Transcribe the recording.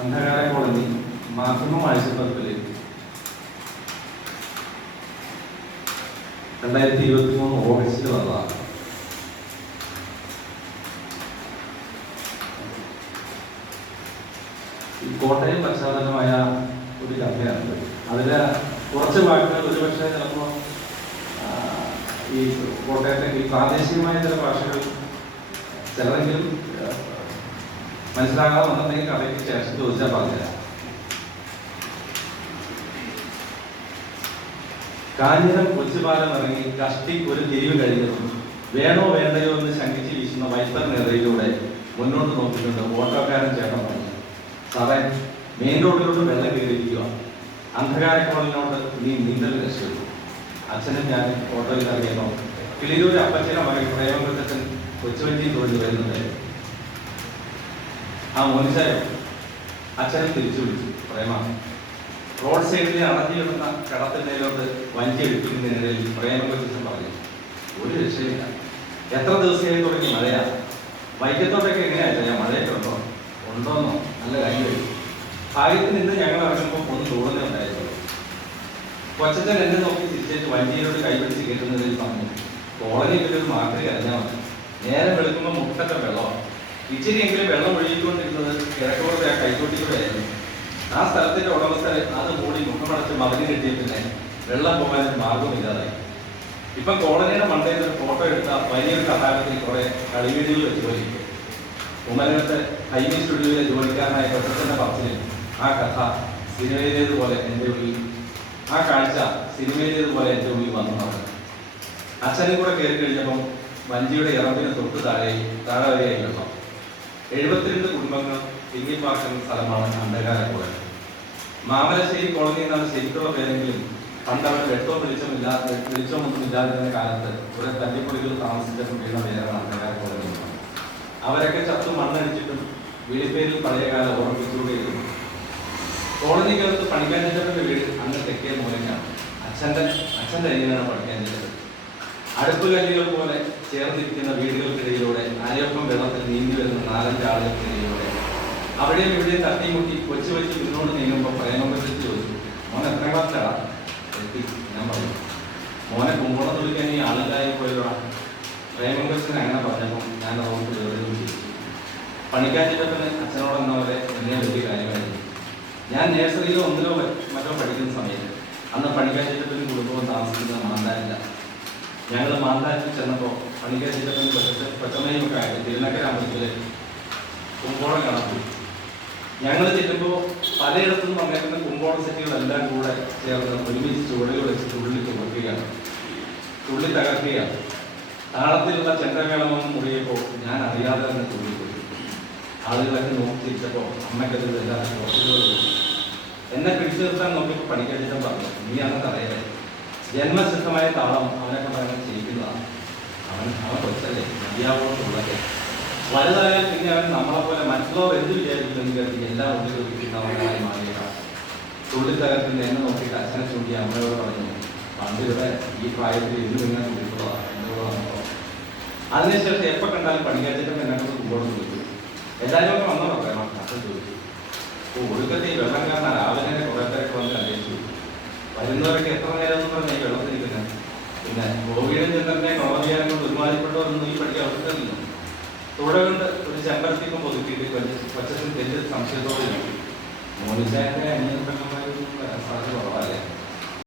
അന്ധകാര കോളനി മാധ്യമ ആഴ്ചപ്പതിപ്പിൽ രണ്ടായിരത്തി ഇരുപത്തി മൂന്ന് ഓഗസ്റ്റിൽ വന്നതാണ്. ഈ കോട്ടയം പശ്ചാത്തലമായ ഒരു കഥയാണ്. അതിൽ കുറച്ച് വാക്കുകൾ ഒരുപക്ഷെ ചിലപ്പോൾ ഈ കോട്ടയത്തെ ഈ പ്രാദേശികമായ ചില ഭാഷകൾ ചിലരെങ്കിലും വന്നിട്ടുണ്ടെങ്കിൽ കഥയ്ക്ക് ശേഷം ചോദിച്ചാൽ പറഞ്ഞുതരാം. കാഞ്ഞിരം കൊച്ചുപാലം ഇറങ്ങി കഷ്ടി ഒരു തിരിവ് കഴിഞ്ഞതും വേണോ വേണ്ടയോ എന്ന് ശങ്കിച്ച് വീശുന്ന വൈത്തർ നേതയിലൂടെ മുന്നോട്ട് നോക്കിക്കൊണ്ട് ഓട്ടോക്കാരൻ ചേട്ടൻ പറഞ്ഞു സാറേ മെയിൻ റോഡിലോട്ട് വെള്ളം കയറിയിരിക്കുക അന്ധകാര കോളിനോട്ട് നീ നീന്തൽ രക്ഷപ്പെട്ടു. അച്ഛനും ഞാൻ ഓട്ടോയിൽ അറിയണോ കിളിരൂർ അപ്പച്ചനെ മകൻ പ്രേമകൃത്തച്ഛൻ കൊച്ചുവഞ്ചിയിൽ തൊഴിൽ വരുന്നുണ്ട് ആ മോനിച്ചായോ? അച്ഛനെ തിരിച്ചു വിളിച്ചു. പ്രേമ. റോഡ് സൈഡിൽ അടഞ്ഞിടുന്ന കടത്തിനോട് വഞ്ചി എടുക്കുന്നതിനിടയിൽ പ്രേമകൃത്തച്ഛൻ പറഞ്ഞു. ഒരു രക്ഷയില്ല. എത്ര ദിവസമായി തുടങ്ങി മഴയാ? വൈക്കത്തോട്ടൊക്കെ എങ്ങനെയാ ഞാൻ മഴയൊക്കെ ഉണ്ടോ? ഉണ്ടോന്നോ? നല്ല കാര്യം ഭാഗ്യത്തിൽ നിന്ന് ഞങ്ങൾ ഇറങ്ങുമ്പോൾ ഒന്ന് തോന്നുന്നുണ്ടായിരുന്നു കൊച്ചച്ഛൻ എന്നെ നോക്കി തിരിച്ചേറ്റ് വഞ്ചിയിലോട്ട് കൈപിടിച്ച് കയറ്റുന്നതിൽ പറഞ്ഞു കോളനിയിലൊരു മാക്രി അറിഞ്ഞാൽ മതി. നേരെ വെളുക്കുമ്പോൾ മുട്ടൊക്കെ വെള്ളമാണ് ഇച്ചിരിയെങ്കിലും വെള്ളം ഒഴുകിക്കൊണ്ടിരുന്നത് കിഴക്കോട്ടെ ആ കൈകൊട്ടിക്കൂടെ ആ സ്ഥലത്തിന്റെ ഉടമസ്ഥരെ അത് മൂടി മുഖമടച്ച് മതിന് കിട്ടിയ പിന്നെ വെള്ളം പോകാൻ മാർഗമില്ലാതായി ഇപ്പൊ കോളനിയുടെ മണ്ടയിൽ ഒരു ഫോട്ടോ എടുത്ത വലിയൊരു കഥാകത്തിൽ കുറെ കളിവീടുകൾ വെച്ച് പോയിരിക്കും കുമരകത്തെ ഹൈവേ സ്റ്റുഡിയോയിലെ ജോലിക്കാരനായ കൊച്ചച്ഛന്റെ പറച്ചിൽ ആ കഥ സിനിമയിലേതുപോലെ എന്റെ ഉള്ളിൽ ആ കാഴ്ച സിനിമയിലേതുപോലെ എന്റെ ഉള്ളിൽ വന്നു നടന്നു അച്ഛനും കൂടെ കയറി കഴിഞ്ഞപ്പം വഞ്ചിയുടെ ഇറമ്പിന് തൊട്ട് താഴെ താഴെ വരെയായി വെള്ളം എഴുപത്തിരണ്ട് കുടുംബങ്ങൾ തിങ്ങിപ്പാർക്കുന്ന സ്ഥലമാണ് അന്ധകാര കോളനി. മാമലശ്ശേരി കോളനി എന്നാണ് ശരിക്കുള്ള പേരെങ്കിലും പണ്ട് അവർ വെട്ടോ വെളിച്ചമില്ലാത്ത വെളിച്ചമൊന്നും ഇല്ലാതിരുന്ന കാലത്ത് ഇവിടെ തല്ലിപ്പൊടികൾ താമസിച്ച കുട്ടികളുടെ പേരാണ് അന്ധകാര കോളനി. അവരൊക്കെ ചത്തു മണ്ണടിച്ചിട്ടും വിളിപ്പേരിൽ പഴയകാലം ഓർമ്മിച്ചുകൊണ്ടേയിരുന്നു കോളനിക്കകത്ത് പണിക്കാൻ ചെന്നപ്പന്റെ വീട് അന്ന് തെക്കേ മൂലക്കാണ് അച്ഛന്റെ അച്ഛന്റെ അനിയനാണ് ചെന്നത് അടുപ്പ് കല്ലുകൾ പോലെ ചേർന്നിരിക്കുന്ന നീന്തി വരുന്ന അവിടെ ഇവിടെ അവിടെയും ഇവിടെയും തട്ടിമുട്ടി കൊച്ചു വെച്ച് മുന്നോട്ട് നീങ്ങുമ്പോൾ പ്രേമപറ്റി ചോദിച്ചു മോൻ എത്ര ക്ലാസ്സിലാടാ എത്തി ഞാൻ പറഞ്ഞു. മോനെ കുമ്പോളം തുളിക്കാൻ ഈ ആളുകളായി പോയതാ. പ്രേമകൃഷ്ണൻ അങ്ങനെ പറഞ്ഞപ്പോൾ ഞാൻ വെറുതെ ചിരിച്ചു പണിക്കാറ്റിട്ടപ്പന് അച്ഛനോട് എന്നവരെ എന്നെ വലിയ കാര്യമായിരുന്നു. ഞാൻ നേഴ്സറിയിലോ ഒന്നിലോ മറ്റോ പഠിക്കുന്ന സമയത്ത് അന്ന് പണിക്കാറ്റിട്ടപ്പനും കുടുംബവും താമസിക്കുന്ന മാന്താരില്ല. ഞങ്ങൾ മാന്താരത്തിൽ ചെന്നപ്പോൾ പണിക്കാറ്റിന്റെ പെട്ടെന്ന് ഒക്കെ ആയിട്ട് തിരുനക്കര അമ്പലത്തിൽ കുമ്പോളം പോയി ഞങ്ങൾ ചെല്ലുമ്പോൾ പലയിടത്തും വന്നേക്കുന്ന കുമ്പോളം സെറ്റുകളെല്ലാം കൂടെ ചേർന്ന് ഒരുമിച്ച് ചുവടുകൾ വെച്ച് തുള്ളി തുറക്കുകയാണ് തുള്ളി തകർക്കുകയാണ്. താളത്തിലുള്ള ചന്ദ്രമേളമൊന്നും മുറിയപ്പോൾ ഞാൻ അറിയാതെ തന്നെ തുള്ളിപ്പോയി ആളുകളൊക്കെ നോക്കി തിരിച്ചപ്പോൾ അമ്മയ്ക്കത് വല്ലാതെ എന്നെ പിടിച്ചു നിർത്താൻ നോക്കിയപ്പോൾ പണിക്കടിച്ചൻ പറഞ്ഞു. നീ അന്ന് അറിയട്ടെ ജന്മസിദ്ധമായ താളം അവനെ കൊണ്ട് അങ്ങനെ ചെയ്യിക്കുന്നതാണ്. അവൻ അവൻ കൊച്ചല്ലേ മതിയാവോട്ടുള്ളത് വലുതായാൽ പിന്നെ അവൻ നമ്മളെ പോലെ മറ്റുള്ളവർ എന്ത് വിചാരിക്കുമെന്ന് കരുതി എല്ലാ ഉള്ളിലും കിട്ടുന്നവനായി മാറിയേക്കാം തുള്ളിത്തകത്തിന്റെ എന്നെ നോക്കിയിട്ട് അച്ഛനെ ചൂണ്ടി അമ്മയോട് പറഞ്ഞു പണ്ട് ഇവിടെ ഈ പ്രായത്തിൽ ഇത് നിങ്ങൾ കുടിക്കുന്നതാണ് എന്തുകൊണ്ടാണ് അതിനുശേഷം എപ്പോൾ കണ്ടാലും പണിക്കാച്ചിട്ട് എന്നെ കൊണ്ട് മുമ്പോട്ട് ചോദിച്ചു എല്ലാവരും ഒക്കെ വന്നോ പറയാം അച്ഛൻ ചോദിച്ചു. അപ്പോൾ ഒടുക്കത്തെ ഈ വെള്ളം കാരണം രാവിലെ തന്നെ കുറേ പേരൊക്കെ വന്ന് അന്വേഷിച്ചു. വരുന്നവരൊക്കെ എത്ര നേരം എന്ന് പറഞ്ഞാൽ ഈ വെള്ളത്തിരിക്കുന്നത് പിന്നെ കോവിഡ് ചന്ദ്രനെ കോവിയാനം കൊണ്ട് ഒരുമാതിരിപ്പെട്ടവരൊന്നും ഈ പഠിക്കാൻ അവസരമില്ല തുടരുന്നത് ഒരു ചെമ്പരത്തിക്കും പുതുക്കിയിട്ട് കൊച്ചത്തിൽ വലിയ സംശയത്തോടെ നോക്കി മോനിസാന്റെ അന്യതമായി സാധ്യത കുറവല്ലേ?